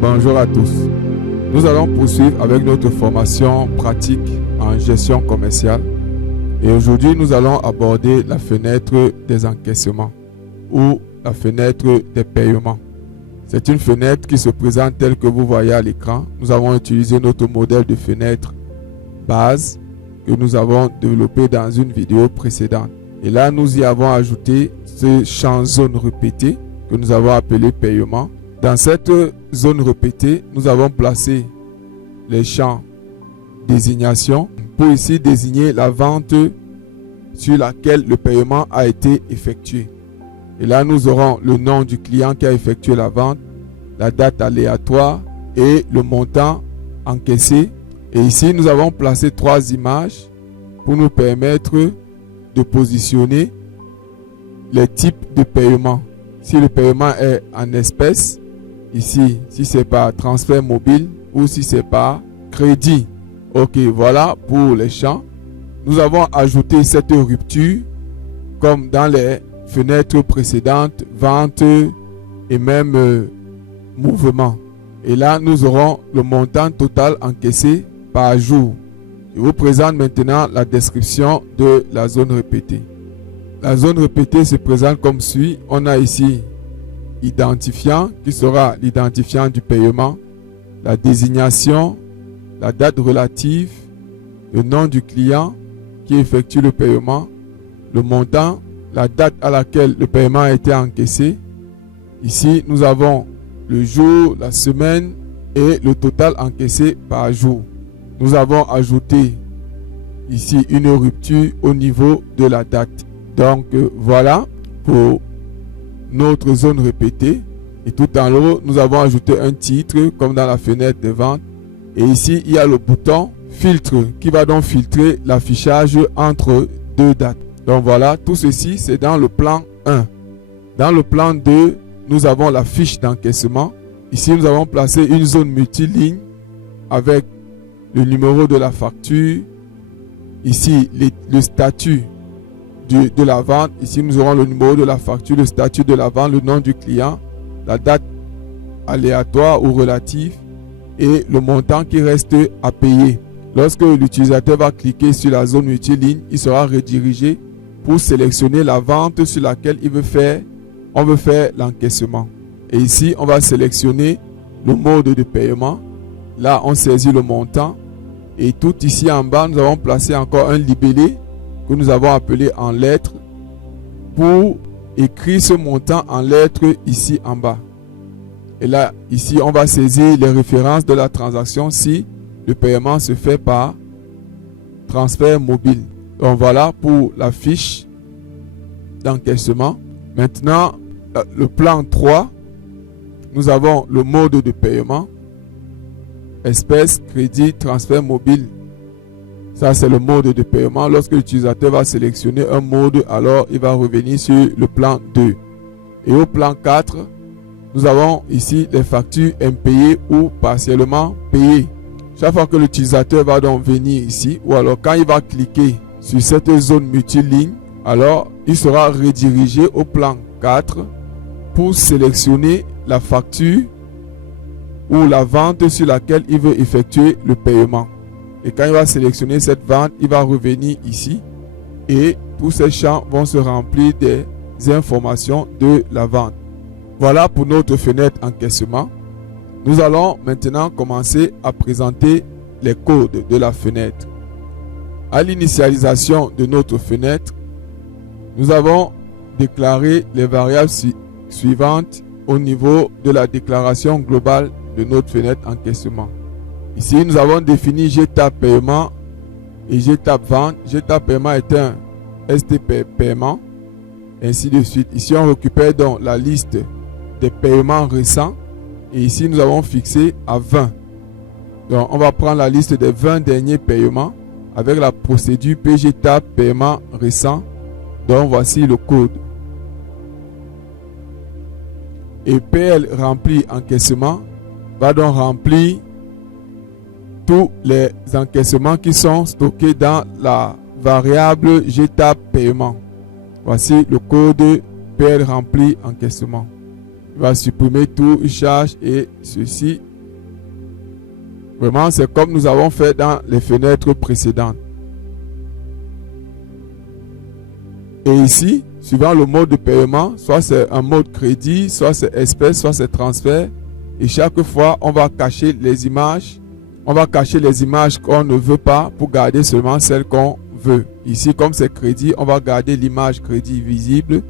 Bonjour à tous. Nous allons poursuivre avec notre formation pratique en gestion commerciale. Et aujourd'hui, nous allons aborder la fenêtre des encaissements ou la fenêtre des paiements. C'est une fenêtre qui se présente telle que vous voyez à l'écran. Nous avons utilisé notre modèle de fenêtre base que nous avons développé dans une vidéo précédente. Et là, nous y avons ajouté ce champ zone répétée que nous avons appelé paiement. Dans cette zone répétée, nous avons placé les champs désignation pour ici désigner la vente sur laquelle le paiement a été effectué. Et là, nous aurons le nom du client qui a effectué la vente, la date aléatoire et le montant encaissé. Et ici, nous avons placé 3 images pour nous permettre de positionner les types de paiement. Si le paiement est en espèces, ici, si c'est par transfert mobile ou si c'est par crédit. Ok, voilà pour les champs. Nous avons ajouté cette rupture comme dans les fenêtres précédentes, vente et même mouvement. Et là, nous aurons le montant total encaissé par jour. Je vous présente maintenant la description de la zone répétée. La zone répétée se présente comme suit. On a ici identifiant qui sera l'identifiant du paiement, la désignation, la date relative, le nom du client qui effectue le paiement, le montant, la date à laquelle le paiement a été encaissé. Ici, nous avons le jour, la semaine et le total encaissé par jour. Nous avons ajouté ici une rupture au niveau de la date. Donc voilà pour notre zone répétée. Et tout en haut, nous avons ajouté un titre comme dans la fenêtre de vente. Et ici, il y a le bouton filtre qui va donc filtrer l'affichage entre deux dates. Donc voilà, tout ceci c'est dans le plan 1. Dans le plan 2, nous avons la fiche d'encaissement. Ici, nous avons placé une zone multiligne avec le numéro de la facture. Ici, le statut de la vente. Ici, nous aurons le numéro de la facture, le statut de la vente, le nom du client, la date aléatoire ou relative et le montant qui reste à payer. Lorsque l'utilisateur va cliquer sur la zone multiligne, il sera redirigé pour sélectionner la vente sur laquelle on veut faire l'encaissement. Et ici, on va sélectionner le mode de paiement. Là, on saisit le montant. Et tout ici en bas, nous avons placé encore un libellé que nous avons appelé en lettres pour écrire ce montant en lettres ici en bas. Et là, ici, on va saisir les références de la transaction si le paiement se fait par transfert mobile. Donc voilà pour la fiche d'encaissement. Maintenant, le plan 3, nous avons le mode de paiement, espèce, crédit, transfert mobile. Ça, c'est le mode de paiement. Lorsque l'utilisateur va sélectionner un mode, alors il va revenir sur le plan 2. Et au plan 4, nous avons ici les factures impayées ou partiellement payées. Chaque fois que l'utilisateur va donc venir ici, ou alors quand il va cliquer sur cette zone multiligne, alors il sera redirigé au plan 4 pour sélectionner la facture ou la vente sur laquelle il veut effectuer le paiement. Et quand il va sélectionner cette vente, il va revenir ici et tous ces champs vont se remplir des informations de la vente. Voilà pour notre fenêtre encaissement. Nous allons maintenant commencer à présenter les codes de la fenêtre. À l'initialisation de notre fenêtre, nous avons déclaré les variables suivantes au niveau de la déclaration globale de notre fenêtre encaissement. Ici, nous avons défini GTAP paiement et GTAP vente. GTAP paiement est un STP paiement, ainsi de suite. Ici, on récupère donc la liste des paiements récents et ici, nous avons fixé à 20. Donc, on va prendre la liste des 20 derniers paiements avec la procédure PGTAP paiement récent. Donc, voici le code. Et PL rempli encaissement va donc remplir tous les encaissements qui sont stockés dans la variable GTAP paiement. Voici le code PL rempli encaissement. Il va supprimer tout, charge et ceci Vraiment, c'est comme nous avons fait dans les fenêtres précédentes. Et ici, suivant le mode de paiement, soit c'est un mode crédit, soit c'est espèce, soit c'est transfert. Et chaque fois, on va cacher les images. On va cacher les images qu'on ne veut pas pour garder seulement celles qu'on veut. Ici, comme c'est crédit, on va garder l'image crédit visible.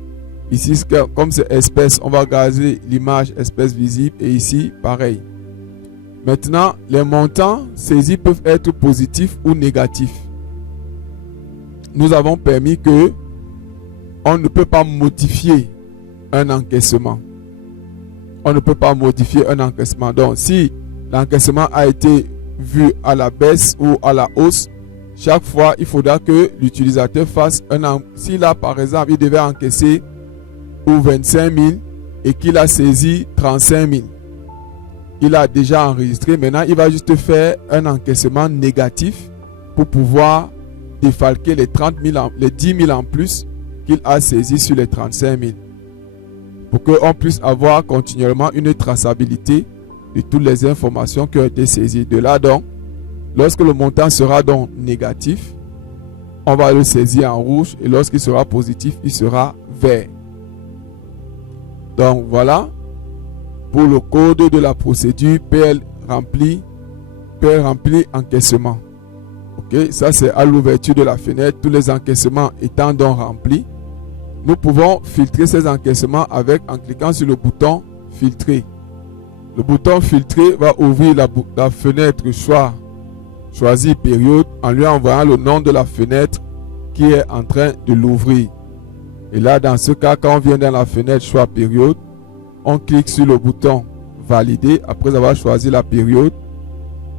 Ici, comme c'est espèce, on va garder l'image espèce visible. Et ici, pareil. Maintenant, les montants saisis peuvent être positifs ou négatifs. Nous avons permis que on ne peut pas modifier un encaissement. On ne peut pas modifier un encaissement. Donc, si l'encaissement a été vu à la baisse ou à la hausse, chaque fois, il faudra que l'utilisateur fasse s'il a, par exemple, il devait encaisser ou 25 000 et qu'il a saisi 35 000. Il a déjà enregistré. Maintenant, il va juste faire un encaissement négatif pour pouvoir défalquer les 10 000 en plus qu'il a saisi sur les 35 000. Pour qu'on puisse avoir continuellement une traçabilité de toutes les informations qui ont été saisies. De là donc, lorsque le montant sera donc négatif, on va le saisir en rouge et lorsqu'il sera positif, il sera vert. Donc voilà pour le code de la procédure PL rempli encaissement. Ok, ça c'est à l'ouverture de la fenêtre, tous les encaissements étant donc remplis. Nous pouvons filtrer ces encaissements en cliquant sur le bouton filtrer. Le bouton filtrer va ouvrir la fenêtre choisir période en lui envoyant le nom de la fenêtre qui est en train de l'ouvrir. Et là, dans ce cas, quand on vient dans la fenêtre choix période, on clique sur le bouton valider après avoir choisi la période.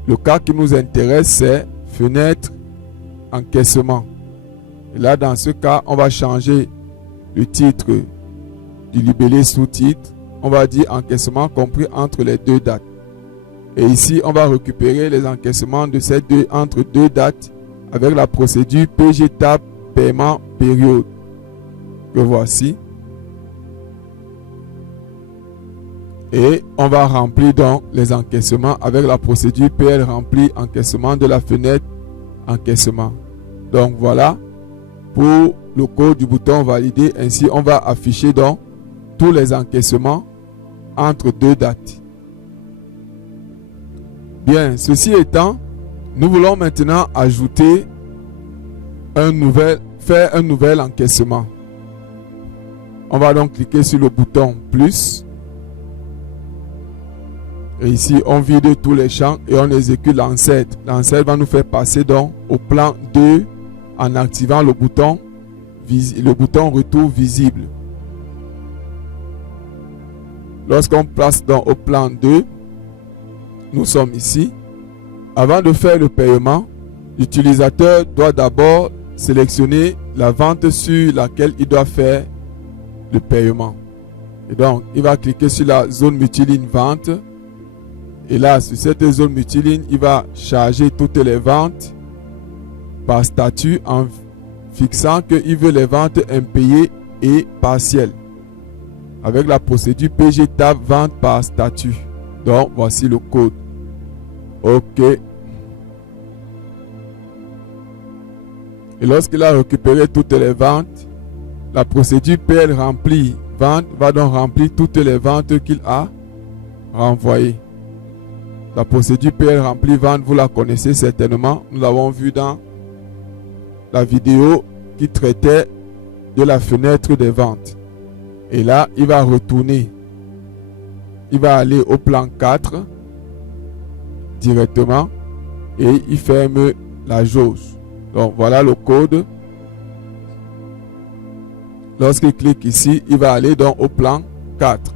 Le cas qui nous intéresse, c'est fenêtre encaissement. Et là, dans ce cas, on va changer le titre du libellé sous-titre. On va dire encaissement compris entre les deux dates. Et ici, on va récupérer les encaissements de ces entre deux dates avec la procédure PG Tab paiement période. Que voici. Et on va remplir donc les encaissements avec la procédure PL rempli encaissement de la fenêtre encaissement. Donc voilà pour le code du bouton valider. Ainsi, on va afficher donc tous les encaissements entre deux dates. Bien, ceci étant, nous voulons maintenant ajouter faire un nouvel encaissement. On va donc cliquer sur le bouton plus. Et ici, on vide tous les champs et on exécute l'ancêtre. L'ancêtre va nous faire passer donc au plan 2 en activant le bouton retour visible. Lorsqu'on place donc au plan 2, nous sommes ici. Avant de faire le paiement, l'utilisateur doit d'abord sélectionner la vente sur laquelle il doit faire le paiement. Et donc, il va cliquer sur la zone multiligne vente. Et là, sur cette zone multiligne, il va charger toutes les ventes par statut en fixant qu'il veut les ventes impayées et partielles. Avec la procédure PG Tab vente par statut. Donc, voici le code. OK. Et lorsqu'il a récupéré toutes les ventes, la procédure PL rempli vente va donc remplir toutes les ventes qu'il a renvoyées. La procédure PL rempli vente, vous la connaissez certainement. Nous l'avons vu dans la vidéo qui traitait de la fenêtre des ventes. Et là, il va retourner. Il va aller au plan 4 directement et il ferme la jauge. Donc voilà le code. Lorsqu'il clique ici, il va aller donc au plan 4.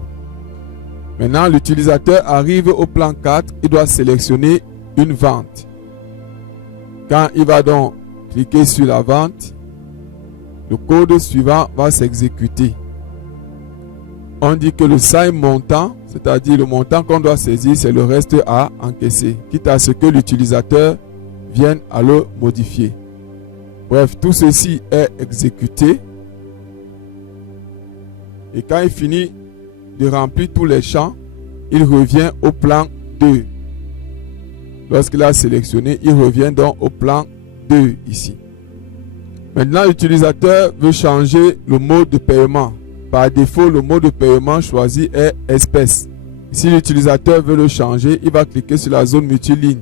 Maintenant, l'utilisateur arrive au plan 4, il doit sélectionner une vente. Quand il va donc cliquer sur la vente, le code suivant va s'exécuter. On dit que le seuil montant, c'est-à-dire le montant qu'on doit saisir, c'est le reste à encaisser, quitte à ce que l'utilisateur vienne à le modifier. Bref, tout ceci est exécuté. Et quand il finit de remplir tous les champs, il revient au plan 2. Lorsqu'il a sélectionné, il revient donc au plan 2 ici. Maintenant, l'utilisateur veut changer le mode de paiement. Par défaut, le mode de paiement choisi est espèce. Si l'utilisateur veut le changer, il va cliquer sur la zone multiligne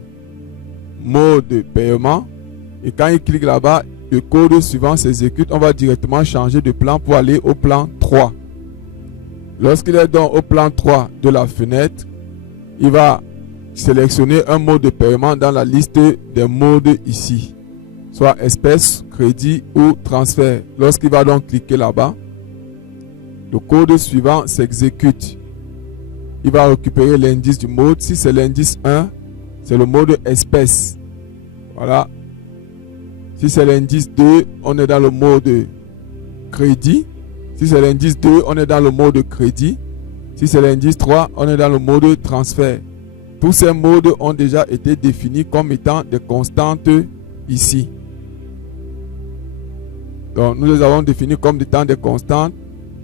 mode de paiement. Et quand il clique là-bas, le code suivant s'exécute. On va directement changer de plan pour aller au plan 3. Lorsqu'il est donc au plan 3 de la fenêtre, il va sélectionner un mode de paiement dans la liste des modes ici, soit espèce, crédit ou transfert. Lorsqu'il va donc cliquer là-bas, le code suivant s'exécute. Il va récupérer l'indice du mode. Si c'est l'indice 1, c'est le mode espèce. Voilà. Si c'est l'indice 2, on est dans le mode crédit. Si c'est l'indice 2, on est dans le mode crédit. Si c'est l'indice 3, on est dans le mode transfert. Tous ces modes ont déjà été définis comme étant des constantes ici. Donc, nous les avons définis comme étant des constantes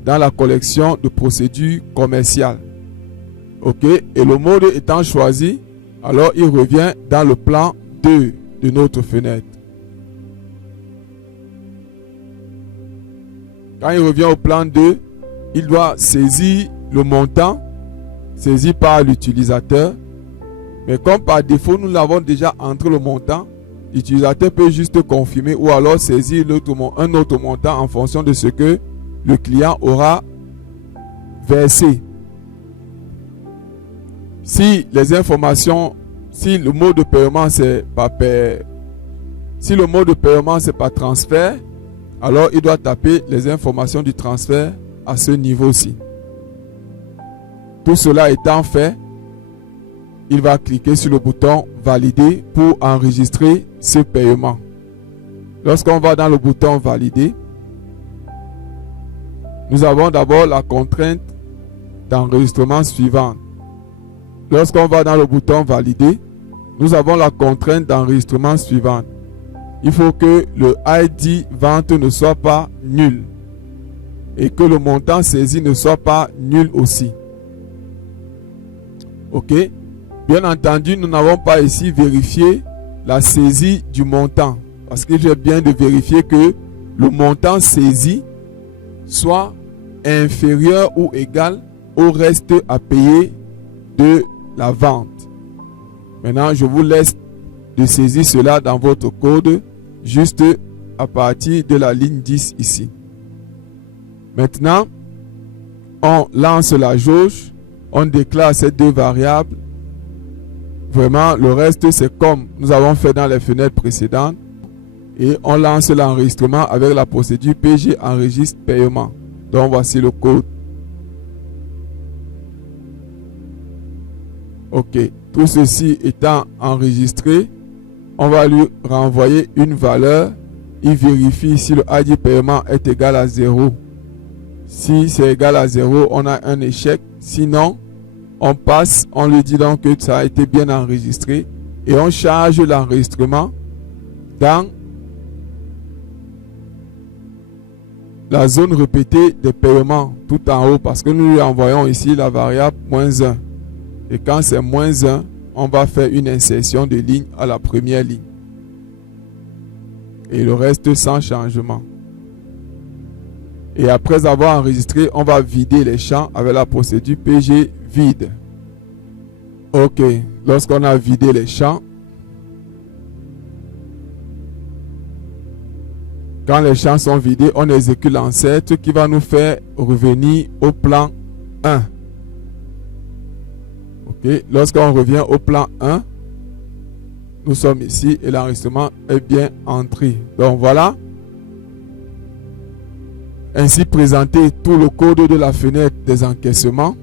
dans la collection de procédures commerciales. OK? Et le mode étant choisi, alors il revient dans le plan 2 de notre fenêtre. Quand il revient au plan 2, il doit saisir le montant saisi par l'utilisateur. Mais comme par défaut, nous l'avons déjà entré le montant, l'utilisateur peut juste confirmer ou alors saisir un autre montant en fonction de ce que le client aura versé. Si les informations, si le mode de paiement c'est par transfert, alors il doit taper les informations du transfert à ce niveau-ci. Tout cela étant fait, il va cliquer sur le bouton valider pour enregistrer ce paiement. Lorsqu'on va dans le bouton valider, nous avons d'abord la contrainte d'enregistrement suivante. Lorsqu'on va dans le bouton valider, nous avons la contrainte d'enregistrement suivante. Il faut que le ID vente ne soit pas nul et que le montant saisi ne soit pas nul aussi. OK? Bien entendu, nous n'avons pas ici vérifié la saisie du montant parce qu'il est bien de vérifier que le montant saisi soit inférieur ou égal au reste à payer de la vente. Maintenant, je vous laisse de saisir cela dans votre code juste à partir de la ligne 10 ici. Maintenant, on lance la jauge, on déclare ces deux variables. Vraiment, le reste, c'est comme nous avons fait dans les fenêtres précédentes. Et on lance l'enregistrement avec la procédure PG enregistre paiement. Donc, voici le code. OK. Tout ceci étant enregistré, on va lui renvoyer une valeur. Il vérifie si le ID paiement est égal à 0. Si c'est égal à 0, on a un échec. Sinon, on passe, on lui dit donc que ça a été bien enregistré et on charge l'enregistrement dans la zone répétée des paiements tout en haut parce que nous lui envoyons ici la variable -1. Et quand c'est -1, on va faire une insertion de ligne à la première ligne. Et le reste sans changement. Et après avoir enregistré, on va vider les champs avec la procédure PG vide. OK. Lorsqu'on a vidé les champs, quand les champs sont vidés, on exécute l'ancêtre qui va nous faire revenir au plan 1. OK. Lorsqu'on revient au plan 1, nous sommes ici et l'enregistrement est bien entré. Donc voilà. Ainsi présenté tout le code de la fenêtre des encaissements.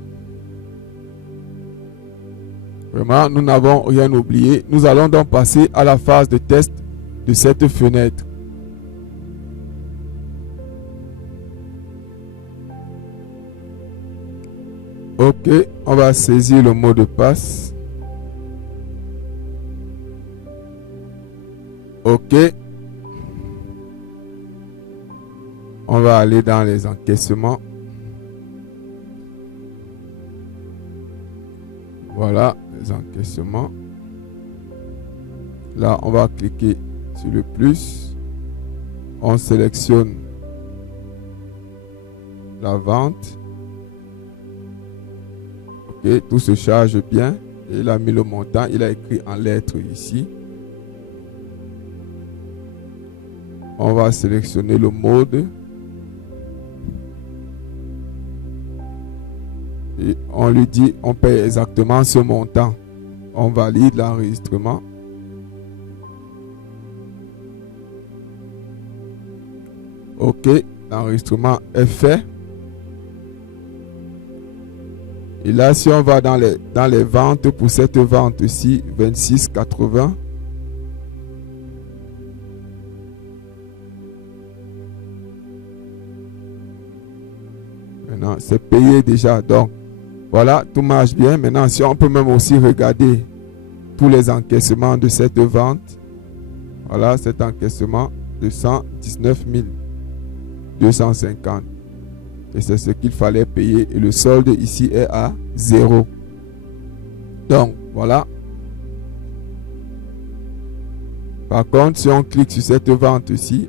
Vraiment, nous n'avons rien oublié. Nous allons donc passer à la phase de test de cette fenêtre. OK, on va saisir le mot de passe. OK. On va aller dans les encaissements. Voilà, les encaissements. Là, on va cliquer sur le plus. On sélectionne la vente. Ok, tout se charge bien. Et il a mis le montant. Il a écrit en lettres ici. On va sélectionner le mode. Et on lui dit, on paye exactement ce montant. On valide l'enregistrement. Ok, l'enregistrement est fait. Et là, si on va dans les ventes, pour cette vente-ci, 26,80. Maintenant, c'est payé déjà. Donc, voilà, tout marche bien. Maintenant, si on peut même aussi regarder tous les encaissements de cette vente. Voilà, cet encaissement de 119 250. Et c'est ce qu'il fallait payer. Et le solde ici est à 0. Donc, voilà. Par contre, si on clique sur cette vente-ci,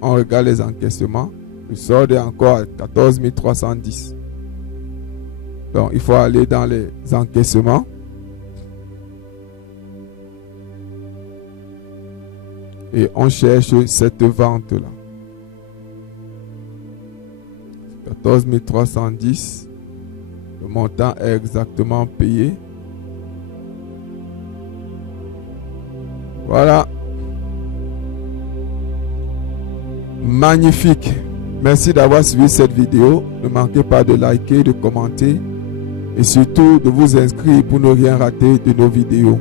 on regarde les encaissements. Le solde est encore à 14 310. Donc, il faut aller dans les encaissements. Et on cherche cette vente-là. 14 310. Le montant est exactement payé. Voilà. Magnifique. Merci d'avoir suivi cette vidéo. Ne manquez pas de liker, de commenter et surtout de vous inscrire pour ne rien rater de nos vidéos.